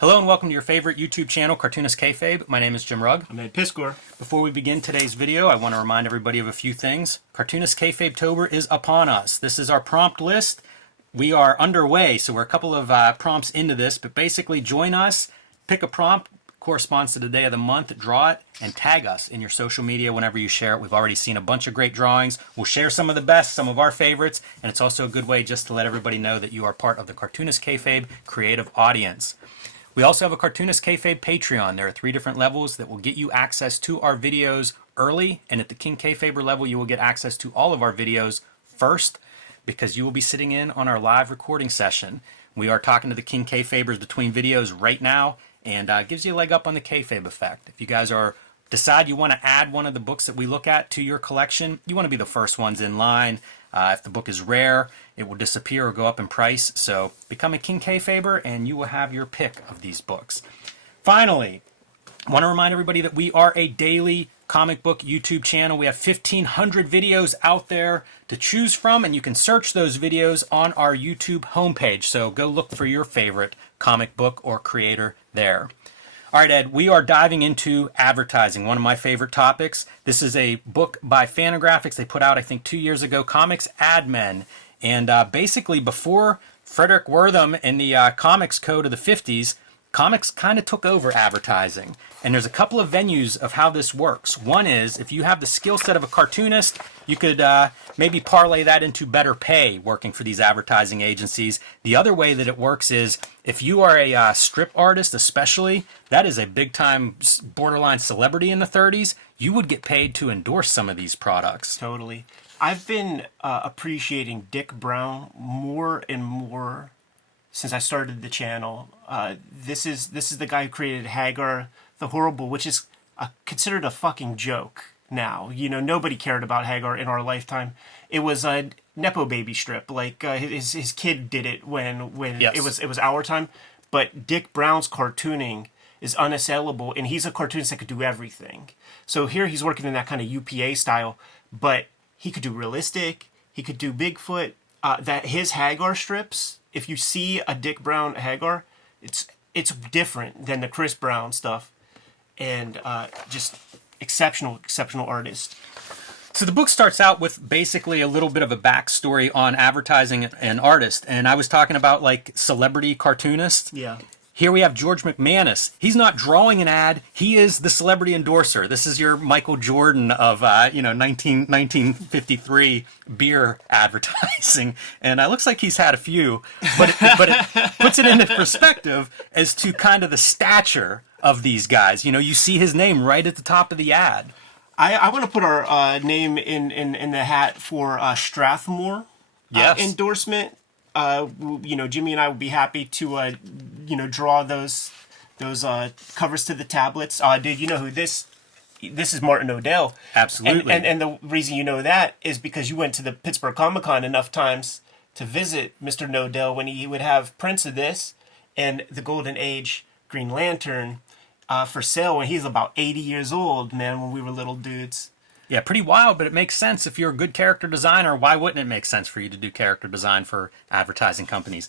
Hello and welcome to your favorite YouTube channel, Cartoonist Kayfabe. My name is Jim Rugg. I'm Ed Piscor. Before we begin today's video, I want to remind everybody of a few things. Cartoonist Kayfabe-tober is upon us. This is our prompt list. We are underway, so we're a couple of prompts into this, but basically join us, pick a prompt, corresponds to the day of the month, draw it, and tag us in your social media whenever you share it. We've already seen a bunch of great drawings. We'll share some of the best, some of our favorites, and it's also a good way just to let everybody know that you are part of the Cartoonist Kayfabe creative audience. We also have a Cartoonist Kayfabe Patreon. There are 3 different levels that will get you access to our videos early, and at the King Kayfaber level, you will get access to all of our videos first, because you will be sitting in on our live recording session. We are talking to the King Kayfabers between videos right now, and gives you a leg up on the Kayfabe effect. If you guys decide you want to add one of the books that we look at to your collection, you want to be the first ones in line. If the book is rare, it will disappear or go up in price. So become a King Kayfaber and you will have your pick of these books. Finally, I want to remind everybody that we are a daily comic book YouTube channel. We have 1,500 videos out there to choose from, and you can search those videos on our YouTube homepage. So go look for your favorite comic book or creator there. All right, Ed, we are diving into advertising, one of my favorite topics. This is a book by Fantagraphics. They put out, I think, 2 years ago, Comics Ad Men. And basically, before Frederick Wortham and the Comics Code of the 50s, comics kind of took over advertising. And there's a couple of venues of how this works. One is, if you have the skill set of a cartoonist, you could maybe parlay that into better pay working for these advertising agencies. The other way that it works is, if you are a strip artist especially, that is a big-time borderline celebrity in the 30s, you would get paid to endorse some of these products. Totally. I've been appreciating Dick Brown more and more since I started the channel. This is the guy who created Hagar the Horrible, which is considered a fucking joke now. You know, nobody cared about Hagar in our lifetime. It was a Nepo Baby strip. Like his kid did it when Yes. it was our time. But Dick Brown's cartooning is unassailable, and he's a cartoonist that could do everything. So here he's working in that kind of UPA style, but he could do realistic. He could do Bigfoot. That his Hagar strips, if you see a Dick Brown Hagar, it's different than the Chris Brown stuff, and just exceptional artist. So the book starts out with basically a little bit of a backstory on advertising and artists, and I was talking about like celebrity cartoonists. Yeah. Here we have George McManus. He's not drawing an ad. He is the celebrity endorser. This is your Michael Jordan of 1953 beer advertising. And it looks like he's had a few, but it puts it into perspective as to kind of the stature of these guys. You know, you see his name right at the top of the ad. I want to put our name in the hat for Strathmore endorsement. Jimmy and I would be happy to, draw those covers to the tablets. Dude, you know who this is? Martin O'Dell. Absolutely. And the reason you know that is because you went to the Pittsburgh Comic-Con enough times to visit Mr. O'Dell when he would have prints of this and the Golden Age Green Lantern for sale when he's about 80 years old, man, when we were little dudes. Yeah, pretty wild, but it makes sense. If you're a good character designer, why wouldn't it make sense for you to do character design for advertising companies?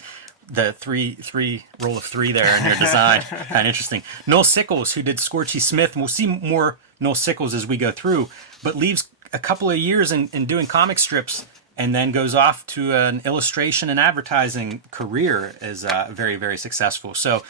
The three rule of 3 there in your design, kind of interesting. Noel Sickles, who did Scorchy Smith, and we'll see more Noel Sickles as we go through, but leaves a couple of years in doing comic strips and then goes off to an illustration and advertising career as very, very successful. So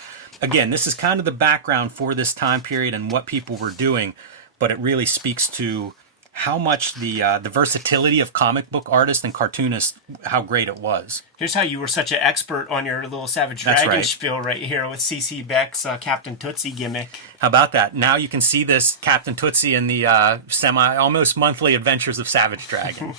again, this is kind of the background for this time period and what people were doing, but it really speaks to how much the versatility of comic book artists and cartoonists, how great it was. Here's how you were such an expert on your little Savage Dragon spiel right here with C.C. Beck's Captain Tootsie gimmick. How about that? Now you can see this Captain Tootsie in the almost monthly adventures of Savage Dragon,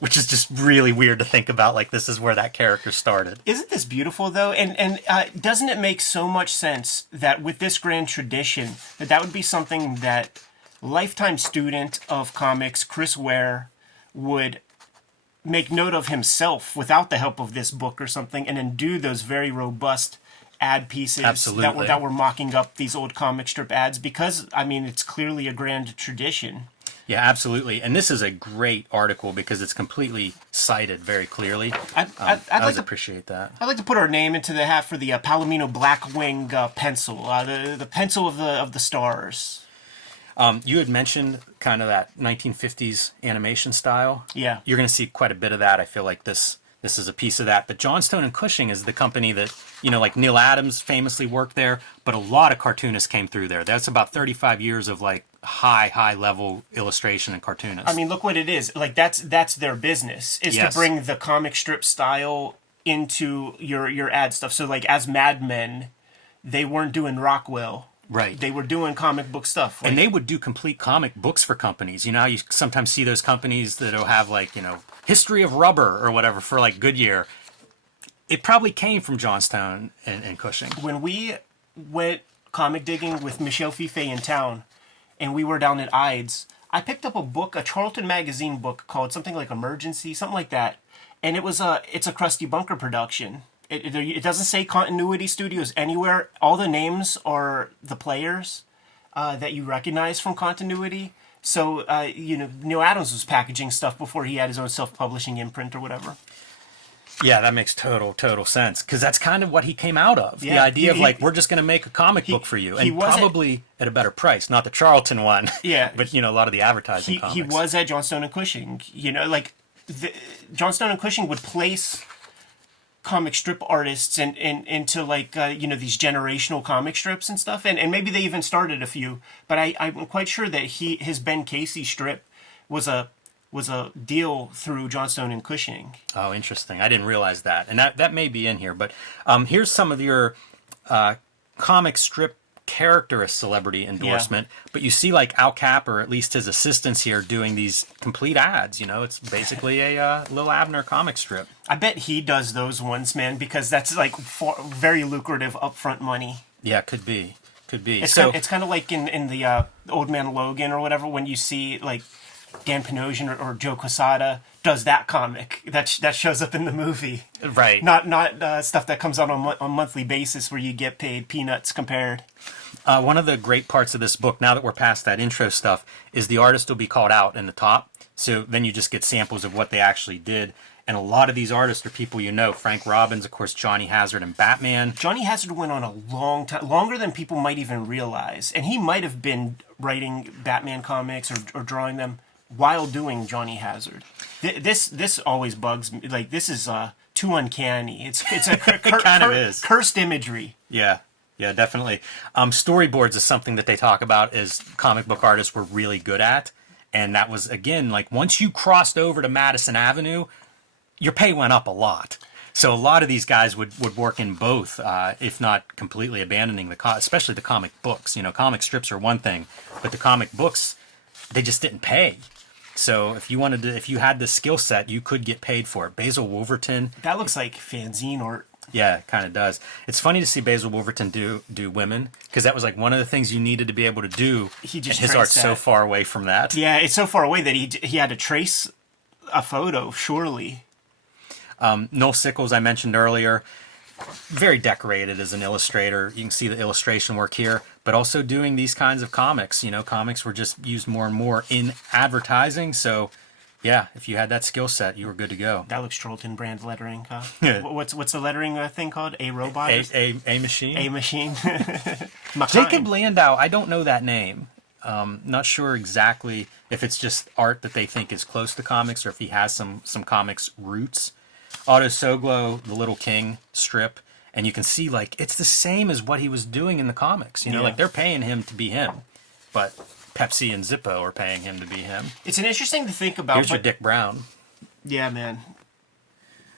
which is just really weird to think about, like this is where that character started. Isn't this beautiful, though? And doesn't it make so much sense that with this grand tradition, that would be something that lifetime student of comics Chris Ware would make note of himself without the help of this book or something, and then do those very robust ad pieces that were mocking up these old comic strip ads, because I mean it's clearly a grand tradition. Yeah, absolutely. And this is a great article because it's completely cited very clearly. I'd I like always to appreciate that. I'd like to put our name into the hat for the Palomino Blackwing pencil, the pencil of the stars. You had mentioned kind of that 1950s animation style. Yeah. You're going to see quite a bit of that. I feel like this is a piece of that. But Johnstone and Cushing is the company that, like Neil Adams famously worked there, but a lot of cartoonists came through there. That's about 35 years of like high level illustration and cartoonists. I mean, look what it is. Like that's their business, is Yes. to bring the comic strip style into your ad stuff. So like as Mad Men, they weren't doing Rockwell. Right. They were doing comic book stuff. Like, And they would do complete comic books for companies. You know how you sometimes see those companies that'll have like, history of rubber or whatever for like Goodyear. It probably came from Johnstone and Cushing. when we went comic digging with Michelle Fife in town, and we were down at Ides, I picked up a book, a Charlton magazine book called something like Emergency, something like that, and it's a Krusty Bunker production. It doesn't say Continuity Studios anywhere. All the names are the players that you recognize from Continuity. So Neil Adams was packaging stuff before he had his own self-publishing imprint or whatever. Yeah, that makes total sense because that's kind of what he came out of. The Yeah, idea of like, we're just going to make a comic book for you, and wasn't- probably at a better price, not the Charlton one. Yeah. but a lot of the advertising comics. He was at Johnstone and Cushing. Johnstone and Cushing would place comic strip artists into like these generational comic strips and stuff, and maybe they even started a few. But I'm quite sure that his Ben Casey strip was a deal through Johnstone and Cushing. Oh, interesting. I didn't realize that, and that may be in here. But here's some of your comic strip character celebrity endorsement. But you see like Al Cap, or at least his assistants here, doing these complete ads. It's basically a Lil Abner comic strip. I bet he does those ones, man, because that's like very lucrative upfront money. Yeah, could be. It's kind of like in the Old Man Logan or whatever, when you see like Dan Panosian or Joe Quesada does that comic that shows up in the movie. Right. Not stuff that comes out on a monthly basis where you get paid peanuts compared. One of the great parts of this book, now that we're past that intro stuff, is the artist will be called out in the top. So then you just get samples of what they actually did. And a lot of these artists are people you know. Frank Robbins, of course, Johnny Hazard, and Batman. Johnny Hazard went on a long time, longer than people might even realize. And he might have been writing Batman comics or drawing them while doing Johnny Hazard. This always bugs me. Like, this is too uncanny. It's a kind of is. Cursed imagery. Yeah, definitely. Storyboards is something that they talk about as comic book artists were really good at. And that was, again, like once you crossed over to Madison Avenue, your pay went up a lot. So a lot of these guys would work in both, if not completely abandoning especially the comic books. Comic strips are one thing, but the comic books, they just didn't pay. So if you had the skill set, you could get paid for it. Basil Wolverton. That looks like fanzine art. Yeah, it kind of does. It's funny to see Basil Wolverton do women, because that was like one of the things you needed to be able to do. His art's so far away from that. Yeah, it's so far away that he had to trace a photo, surely. Noel Sickles, I mentioned earlier, very decorated as an illustrator. You can see the illustration work here, but also doing these kinds of comics. Comics were just used more and more in advertising. So, yeah, if you had that skill set, you were good to go. That looks Charlton brand lettering, huh? What's the lettering thing called? A robot? A machine? A machine. Jacob Landau, I don't know that name. Not sure exactly if it's just art that they think is close to comics or if he has some comics roots. Otto Soglo, the Little King strip, and you can see like it's the same as what he was doing in the comics. Like they're paying him to be him, but Pepsi and Zippo are paying him to be him. It's an interesting to think about. Here's your Dick Brown. Yeah, man.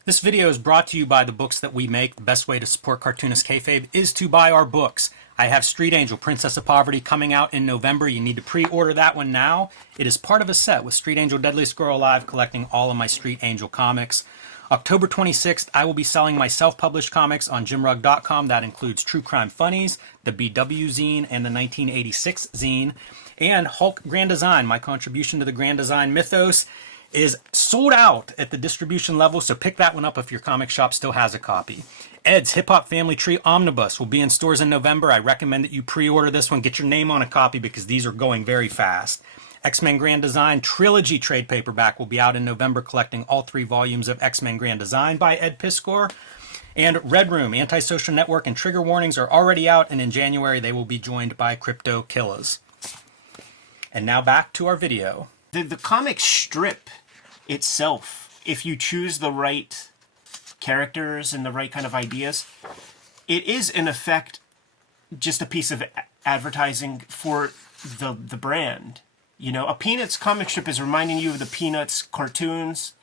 This video is brought to you by the books that we make. The best way to support Cartoonist Kayfabe is to buy our books. I have Street Angel, Princess of Poverty, coming out in November. You need to pre-order that one now. It is part of a set with Street Angel, Deadliest Girl Alive, collecting all of my Street Angel comics. October 26th, I will be selling my self-published comics on jimrugg.com. That includes True Crime Funnies, the BW zine, and the 1986 zine. And Hulk Grand Design, my contribution to the Grand Design mythos, is sold out at the distribution level, so pick that one up if your comic shop still has a copy. Ed's Hip Hop Family Tree Omnibus will be in stores in November. I recommend that you pre-order this one. Get your name on a copy because these are going very fast. X-Men Grand Design Trilogy trade paperback will be out in November, collecting all 3 volumes of X-Men Grand Design by Ed Piskor. And Red Room, Antisocial Network, and Trigger Warnings are already out, and in January they will be joined by Crypto Killers. And now back to our video. The comic strip itself, if you choose the right characters and the right kind of ideas, it is in effect just a piece of advertising for the brand. You know, a Peanuts comic strip is reminding you of the Peanuts cartoons.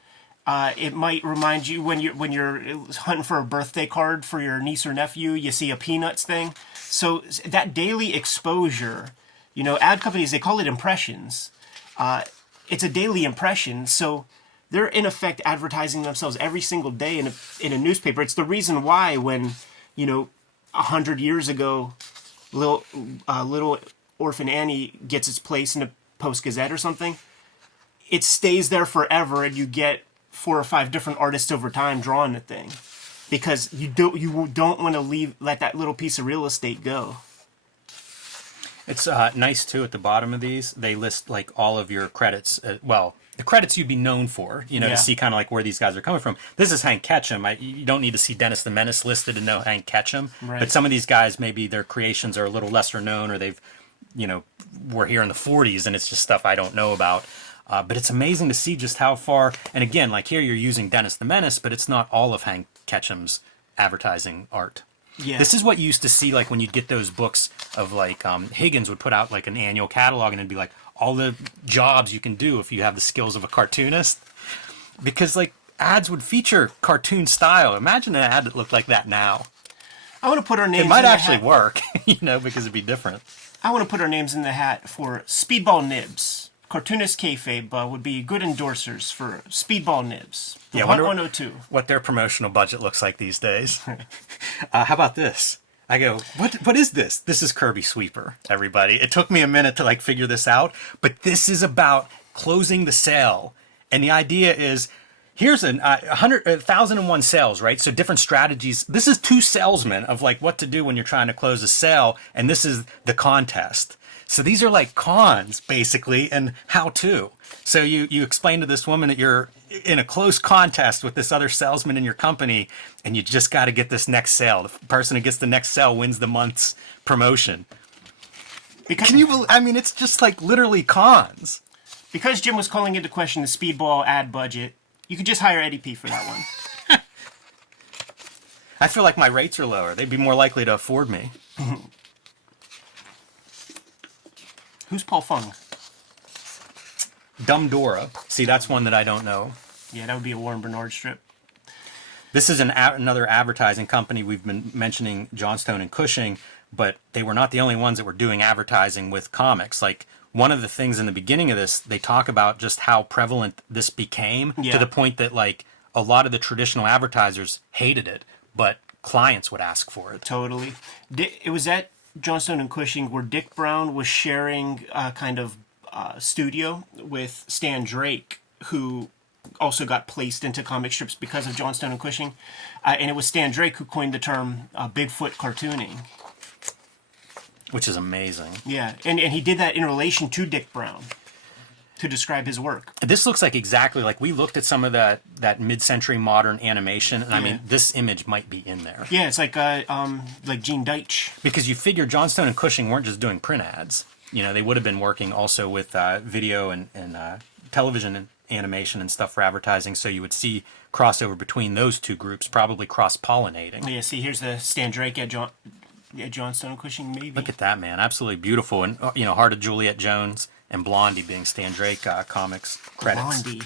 It might remind you when you're hunting for a birthday card for your niece or nephew, you see a Peanuts thing. So that daily exposure, you know, ad companies, they call it impressions. It's a daily impression, so they're in effect advertising themselves every single day in a newspaper. It's the reason why when, you know, 100 years ago, little Orphan Annie gets its place in a Post-Gazette or something, it stays there forever, and you get 4 or 5 different artists over time drawing the thing, because you don't want to let that little piece of real estate go. It's nice too. At the bottom of these, they list like all of your credits. Well, the credits you'd be known for, you know, to see kind of like where these guys are coming from. This is Hank Ketchum. You don't need to see Dennis the Menace listed to know Hank Ketchum. Right. But some of these guys, maybe their creations are a little lesser known, or they've, you know, were here in the 40s, and it's just stuff I don't know about. But it's amazing to see just how far. And again, like here, you're using Dennis the Menace, but it's not all of Hank Ketchum's advertising art. Yeah. This is what you used to see, like when you'd get those books of like Higgins would put out like an annual catalog, and it'd be like all the jobs you can do if you have the skills of a cartoonist. Because like ads would feature cartoon style. Imagine an ad that looked like that now. I want to put our names. It might in the actually hat. work, you know, because it'd be different. I want to put our names in the hat for Speedball Nibs. Cartoonist Kayfabe would be good endorsers for Speedball Nibs. Yeah, Hunt wonder 102. what their promotional budget looks like these days. How about this? I go, what is this? This is Kirby Sweeper, everybody. It took me a minute to like figure this out, but this is about closing the sale. And the idea is, here's 1,001 sales, right? So different strategies. This is 2 salesmen of like what to do when you're trying to close a sale, and this is the contest. So these are like cons, basically, and how to. So you explain to this woman that you're in a close contest with this other salesman in your company, and you just got to get this next sale. The person who gets the next sale wins the month's promotion. Because, Can you believe? I mean, it's just like literally cons. because Jim was calling into question the Speedball ad budget, you could just hire Eddie P for that one. I feel like my rates are lower. They'd be more likely to afford me. Who's Paul Fung? Dumb Dora. See, that's one that I don't know. Yeah, that would be a Warren Bernard strip. This is another advertising company. We've been mentioning Johnstone and Cushing, but they were not the only ones that were doing advertising with comics. Like, one of the things in the beginning of this, they talk about just how prevalent this became, to the point that, like, a lot of the traditional advertisers hated it, but clients would ask for it. Totally. It was at Johnstone and Cushing where Dick Brown was sharing a kind of studio with Stan Drake, who also got placed into comic strips because of Johnstone and Cushing. And it was Stan Drake who coined the term Bigfoot cartooning. Which is amazing. Yeah, and he did that in relation to Dick Brown to describe his work. This looks like exactly like we looked at some of that mid-century modern animation, and I mean, this image might be in there. Yeah, it's like Gene Deitch. Because you figure Johnstone and Cushing weren't just doing print ads. You know, they would have been working also with video and television and animation and stuff for advertising, so you would see crossover between those two groups, probably cross-pollinating. Yeah, see, here's the Stan Drake at Johnstone and Cushing, maybe. Look at that, man. Absolutely beautiful. And, you know, Heart of Juliet Jones and Blondie being Stan Drake comics credits. Blondie.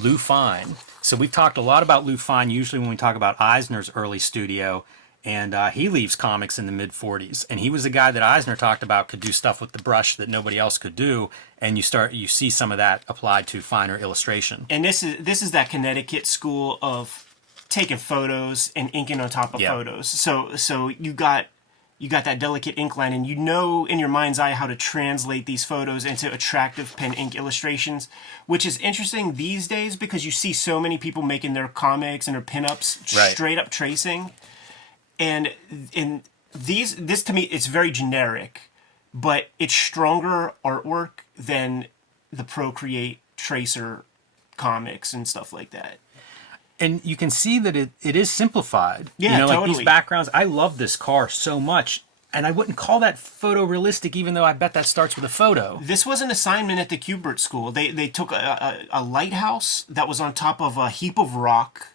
Lou Fine. So we've talked a lot about Lou Fine usually when we talk about Eisner's early studio, and he leaves comics in the mid-40s. And he was the guy that Eisner talked about could do stuff with the brush that nobody else could do, and you see some of that applied to finer illustration. And this is that Connecticut school of taking photos and inking on top of photos. So you got that delicate ink line, and you know in your mind's eye how to translate these photos into attractive pen ink illustrations, which is interesting these days because you see so many people making their comics and their pinups straight up tracing. And in this to me, it's very generic, but it's stronger artwork than the Procreate Tracer comics and stuff like that. And you can see that it is simplified. Yeah, you know, like totally. these backgrounds. I love this car so much. And I wouldn't call that photorealistic, even though I bet that starts with a photo. This was an assignment at the Kubert School. They took a lighthouse that was on top of a heap of rock,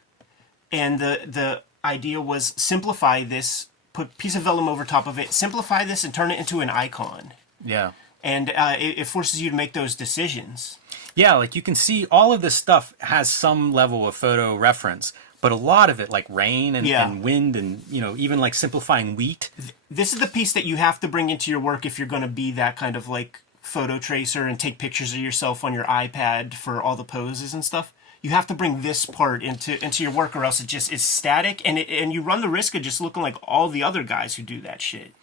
and the idea was simplify this, put a piece of vellum over top of it, simplify this, and turn it into an icon. Yeah. And it forces you to make those decisions. Yeah, like you can see all of this stuff has some level of photo reference, but a lot of it, like rain and wind and, you know, even like simplifying wheat. This is the piece that you have to bring into your work if you're going to be that kind of like photo tracer and take pictures of yourself on your iPad for all the poses and stuff. You have to bring this part into your work, or else it just is static, and you run the risk of just looking like all the other guys who do that shit.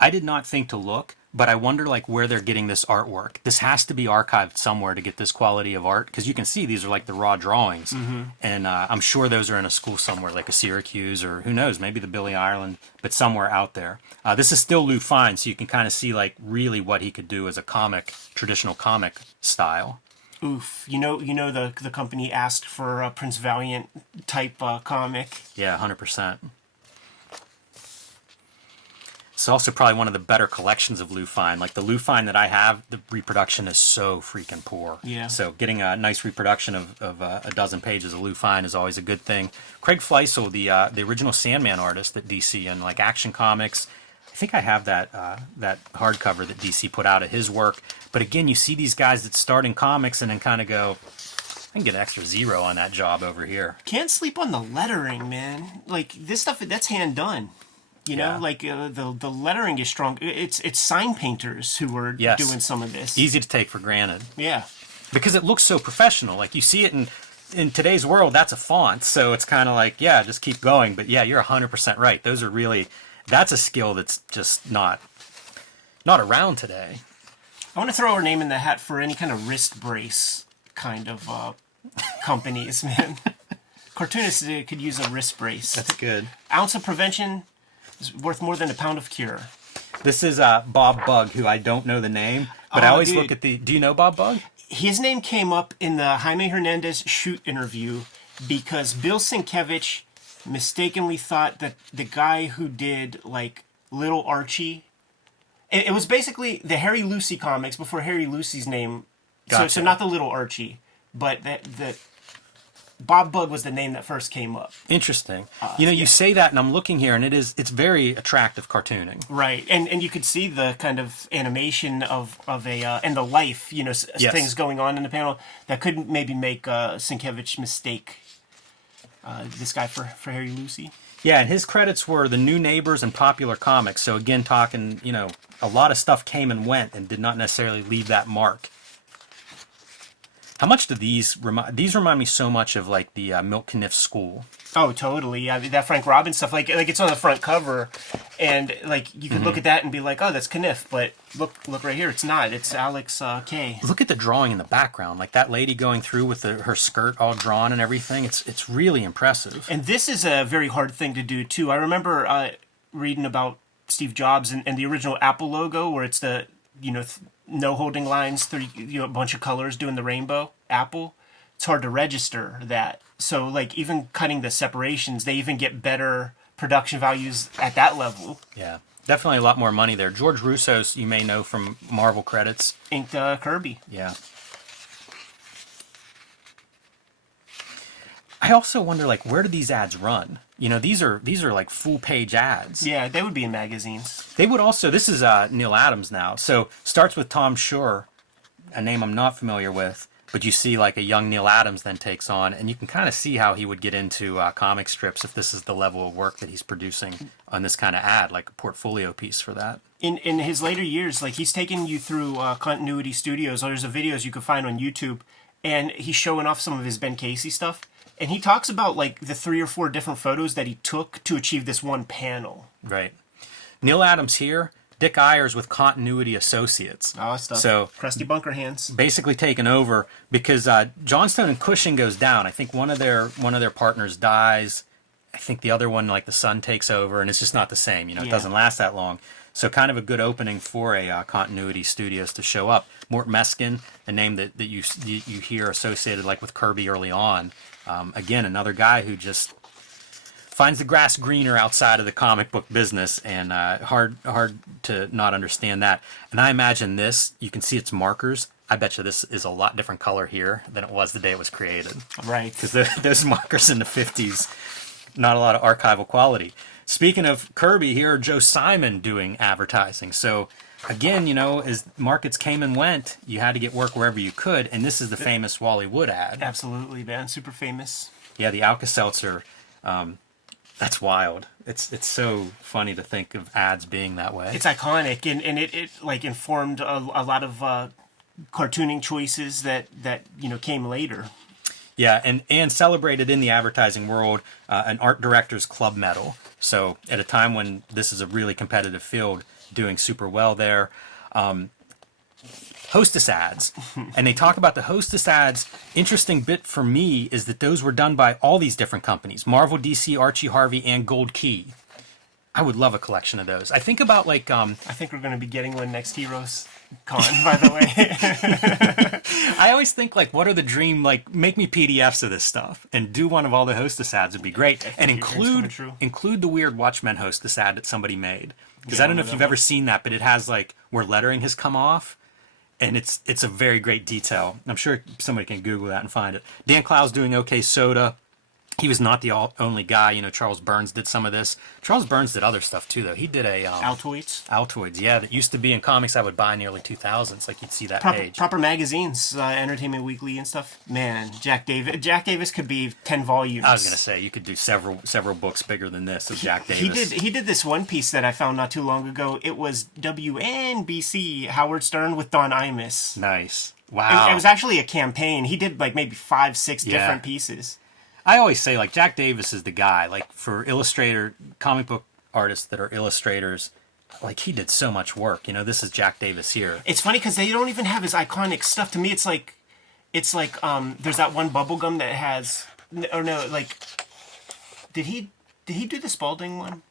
I did not think to look, but I wonder like where they're getting this artwork. This has to be archived somewhere to get this quality of art, because you can see these are like the raw drawings, and I'm sure those are in a school somewhere, like a Syracuse or who knows, maybe the Billy Ireland, but somewhere out there. This is still Lou Fine, so you can kind of see like really what he could do as a comic, traditional comic style. Oof, you know the company asked for a Prince Valiant type comic. Yeah, 100%. It's also probably one of the better collections of Lou Fine. Like the Lou Fine that I have, the reproduction is so freaking poor. Yeah. So getting a nice reproduction of a dozen pages of Lou Fine is always a good thing. Craig Fleisel, the original Sandman artist at DC and like Action Comics, I think I have that hardcover that DC put out of his work. But again, you see these guys that start in comics and then kind of go, I can get an extra 0 on that job over here. Can't sleep on the lettering, man. Like this stuff, that's hand done. You know, Yeah. like the lettering is strong. It's sign painters who are doing some of this. Easy to take for granted. Yeah. Because it looks so professional. Like you see it in today's world, that's a font. So it's kind of like, yeah, just keep going. But yeah, you're 100% right. Those are really, that's a skill that's just not around today. I want to throw our name in the hat for any kind of wrist brace kind of companies, man. Cartoonist could use a wrist brace. That's good. Ounce of prevention is worth more than a pound of cure. This is Bob Bug, who I don't know the name, but I always look at the... Do you know Bob Bug? His name came up in the Jaime Hernandez shoot interview because Bill Sienkiewicz mistakenly thought that the guy who did, like, Little Archie... It was basically the Harry Lucy comics before Harry Lucy's name. Gotcha. So not the Little Archie, but the Bob Bug was the name that first came up. Interesting. You say that, and I'm looking here, and it's very attractive cartooning. Right, and you could see the kind of animation of a and the life, things going on in the panel that could maybe make Sienkiewicz mistake this guy for Harry Lucy. Yeah, and his credits were The New Neighbors and Popular Comics. So again, talking, a lot of stuff came and went and did not necessarily leave that mark. How much do these remind me so much of like the Milt Kniff School? Oh, totally. Yeah, that Frank Robbins stuff. Like it's on the front cover, and like you could look at that and be like, "Oh, that's Kniff," but look right here, it's not. It's Alex K. Look at the drawing in the background, like that lady going through with her skirt all drawn and everything. It's really impressive. And this is a very hard thing to do too. I remember reading about Steve Jobs and the original Apple logo, where it's the no holding lines, a bunch of colors doing the rainbow Apple. It's hard to register that. So like even cutting the separations, they even get better production values at that level. Yeah, definitely a lot more money there. George Russo's, you may know from Marvel credits. Inked Kirby. Yeah. I also wonder, like, where do these ads run? These are like full page ads. Yeah, they would be in magazines. They would also. This is Neil Adams now. So starts with Tom Schur, a name I'm not familiar with. But you see like a young Neil Adams then takes on, and you can kind of see how he would get into comic strips if this is the level of work that he's producing on this kind of ad, like a portfolio piece for that. In his later years, like he's taken you through Continuity Studios. There's videos you can find on YouTube, and he's showing off some of his Ben Casey stuff. And he talks about like the 3 or 4 different photos that he took to achieve this one panel. Right. Neil Adams here. Dick Ayers with Continuity Associates. Oh, stuff. So crusty bunker hands. Basically taken over because Johnstone and Cushing goes down. I think one of their partners dies. I think the other one, like the son, takes over, and it's just not the same. It doesn't last that long. So kind of a good opening for a Continuity Studios to show up. Mort Meskin, a name that you hear associated like with Kirby early on. Again, another guy who just finds the grass greener outside of the comic book business, and hard to not understand that. And I imagine this, you can see its markers. I bet you this is a lot different color here than it was the day it was created. Right. Because those markers in the 50s, not a lot of archival quality. Speaking of Kirby, here, Joe Simon doing advertising. So again, you know, as markets came and went, you had to get work wherever you could, and this is the famous Wally Wood ad. Absolutely, man. Super famous. Yeah, the Alka-Seltzer. That's wild. It's so funny to think of ads being that way. It's iconic, and it like informed a lot of cartooning choices that you know came later. Yeah, and celebrated in the advertising world an art director's club medal. So at a time when this is a really competitive field, doing super well there. Hostess ads. And they talk about the Hostess ads. Interesting bit for me is that those were done by all these different companies. Marvel, DC, Archie Harvey, and Gold Key. I would love a collection of those. I think about like... I think we're going to be getting one next Heroes Con, by the way. I always think like, what are the dream, like, make me PDFs of this stuff and do one of all the Hostess ads would be great. And include the weird Watchmen Hostess ad that somebody made. Because I don't know if you've ever seen that, but it has like where lettering has come off. And it's a very great detail. I'm sure somebody can Google that and find it. Dan Clow's doing OK Soda. He was not the only guy. You know, Charles Burns did some of this. Charles Burns did other stuff too, though. He did a Altoids. Altoids, yeah, that used to be in comics I would buy in the early 2000s. Like you'd see that page. Proper magazines, Entertainment Weekly and stuff. Man, Jack Davis could be 10 volumes. I was gonna say you could do several books bigger than this of Jack Davis. He did this one piece that I found not too long ago. It was WNBC Howard Stern with Don Imus. Nice. Wow. It was actually a campaign. He did like maybe 5-6 different pieces. I always say, like, Jack Davis is the guy. Like, for comic book artists that are illustrators, like, he did so much work. You know, this is Jack Davis here. It's funny because they don't even have his iconic stuff. To me, it's like, there's that one bubblegum that has, or no, like, did he do the Spalding one?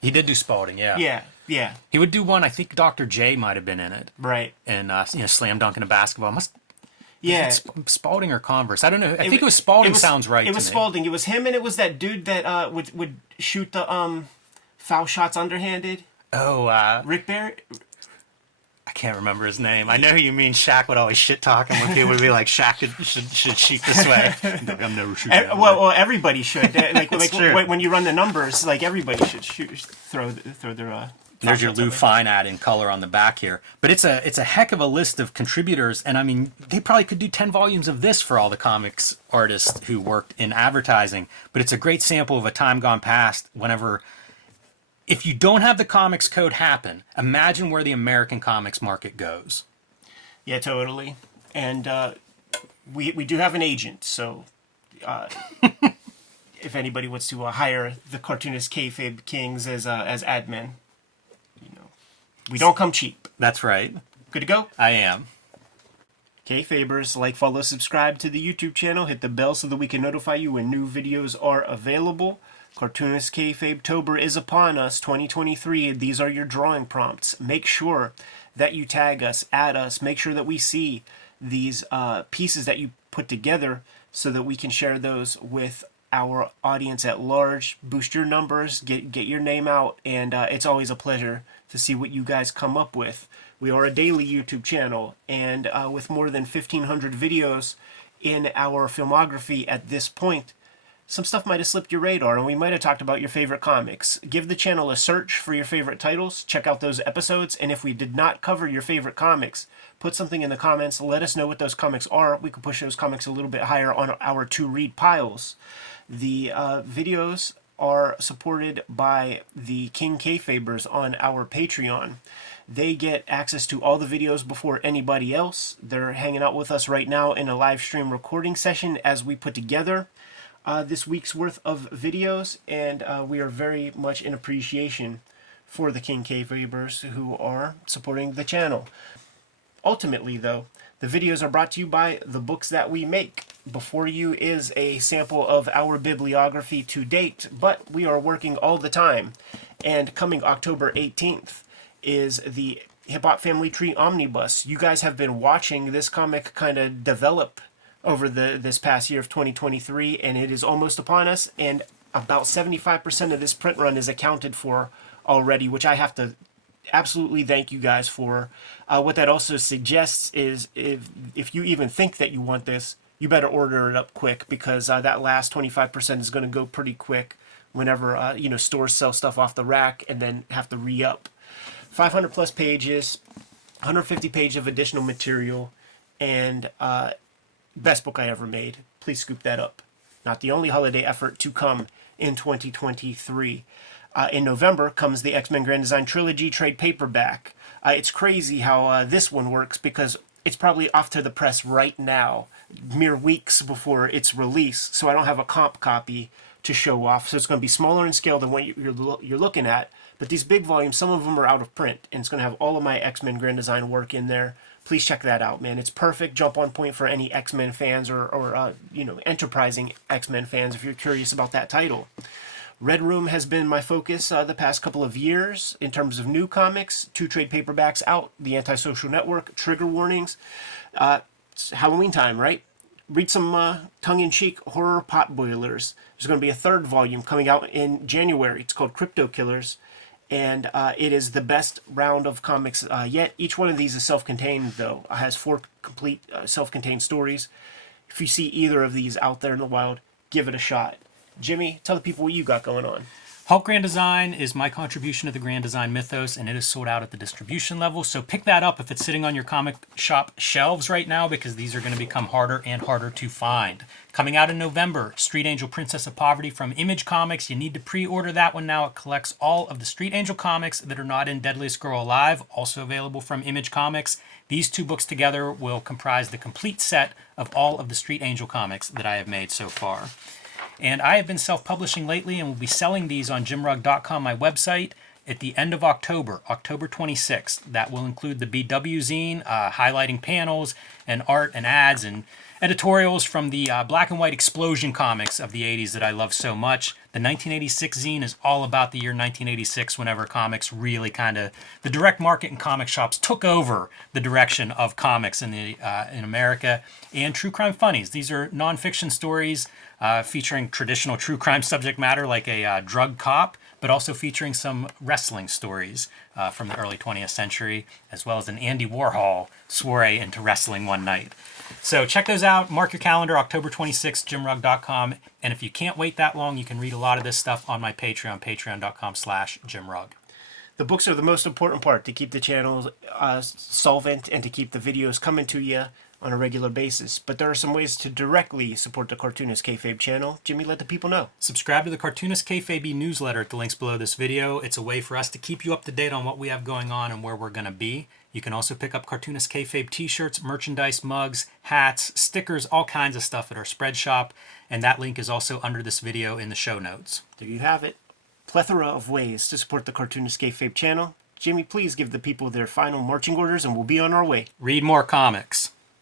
He did do Spalding, yeah. Yeah. He would do one, I think Dr. J might have been in it. Right. And, you know, Slam Dunking a Basketball. Yeah. Spalding or Converse. I don't know. I think it was Spalding sounds right to me. It was Spalding. It was him, and it was that dude that would shoot the foul shots underhanded. Oh, Rick Barrett? I can't remember his name. I know who you mean. Shaq would always shit talk him when people would be like, Shaq should shoot this way. I'm never shooting that way. Well, everybody should. Like true. when you run the numbers, like everybody should throw their There's your Lou Fine ad in color on the back here. But it's a heck of a list of contributors, and I mean, they probably could do 10 volumes of this for all the comics artists who worked in advertising. But it's a great sample of a time gone past whenever, if you don't have the comics code happen, imagine where the American comics market goes. Yeah, totally. And we do have an agent, so if anybody wants to hire the Cartoonist Kayfabe Kings as admin, we don't come cheap. That's right. Good to go? I am. Kayfabers, like, follow, subscribe to the YouTube channel. Hit the bell so that we can notify you when new videos are available. Cartoonist Kayfabe-tober is upon us, 2023. These are your drawing prompts. Make sure that you tag us, add us. Make sure that we see these pieces that you put together so that we can share those with our audience at large. Boost your numbers, get your name out, and it's always a pleasure to see what you guys come up with. We are a daily YouTube channel, and with more than 1,500 videos in our filmography at this point, some stuff might have slipped your radar, and we might have talked about your favorite comics. Give the channel a search for your favorite titles, check out those episodes, and if we did not cover your favorite comics, put something in the comments, let us know what those comics are. We can push those comics a little bit higher on our to-read piles. The videos are supported by the King Kayfabers on our Patreon. They get access to all the videos before anybody else. They're hanging out with us right now in a live stream recording session as we put together this week's worth of videos, and we are very much in appreciation for the King Kayfabers who are supporting the channel. Ultimately, though, the videos are brought to you by the books that we make. Before you is a sample of our bibliography to date, but we are working all the time. And coming October 18th is the Hip Hop Family Tree Omnibus. You guys have been watching this comic kind of develop over this past year of 2023, and it is almost upon us, and about 75% of this print run is accounted for already, which I have to absolutely thank you guys for. What that also suggests is if you even think that you want this, you better order it up quick, because that last 25% is going to go pretty quick whenever stores sell stuff off the rack and then have to re-up. 500 plus pages, 150 pages of additional material, and best book I ever made. Please scoop that up. Not the only holiday effort to come in 2023. In November comes the X-Men Grand Design Trilogy trade paperback. It's crazy how this one works, because it's probably off to the press right now, mere weeks before its release, so I don't have a comp copy to show off. So it's going to be smaller in scale than what you're looking at. But these big volumes, some of them are out of print, and it's going to have all of my X-Men Grand Design work in there. Please check that out, man. It's perfect jump on point for any X-Men fans or enterprising X-Men fans if you're curious about that title. Red Room has been my focus the past couple of years in terms of new comics. 2 trade paperbacks out, The Antisocial Network, Trigger Warnings. It's Halloween time, right? Read some tongue-in-cheek horror potboilers. There's going to be a 3rd volume coming out in January. It's called Crypto Killers, and it is the best round of comics yet. Each one of these is self-contained, though. It has 4 complete self-contained stories. If you see either of these out there in the wild, give it a shot. Jimmy, tell the people what you got going on. Hulk Grand Design is my contribution to the Grand Design mythos, and it is sold out at the distribution level. So pick that up if it's sitting on your comic shop shelves right now, because these are going to become harder and harder to find. Coming out in November, Street Angel Princess of Poverty from Image Comics. You need to pre-order that one now. It collects all of the Street Angel comics that are not in Deadliest Girl Alive, also available from Image Comics. These 2 books together will comprise the complete set of all of the Street Angel comics that I have made so far. And I have been self-publishing lately and will be selling these on jimrugg.com, my website, at the end of October, October 26th. That will include the BW zine, highlighting panels and art and ads and editorials from the black and white explosion comics of the 80s that I love so much. The 1986 zine is all about the year 1986, whenever comics really the direct market and comic shops took over the direction of comics in America. And True Crime Funnies. These are nonfiction stories featuring traditional true crime subject matter like a drug cop, but also featuring some wrestling stories from the early 20th century, as well as an Andy Warhol soiree into wrestling one night. So check those out. Mark your calendar, October 26th, jimrugg.com. And if you can't wait that long, you can read a lot of this stuff on my Patreon, patreon.com/jimrugg. The books are the most important part to keep the channel solvent and to keep the videos coming to you on a regular basis. But there are some ways to directly support the Cartoonist Kayfabe channel. Jimmy, let the people know. Subscribe to the Cartoonist Kayfabe newsletter at the links below this video. It's a way for us to keep you up to date on what we have going on and where we're going to be. You can also pick up Cartoonist Kayfabe t-shirts, merchandise, mugs, hats, stickers, all kinds of stuff at our spread shop. And that link is also under this video in the show notes. There you have it. Plethora of ways to support the Cartoonist Kayfabe channel. Jimmy, please give the people their final marching orders and we'll be on our way. Read more comics.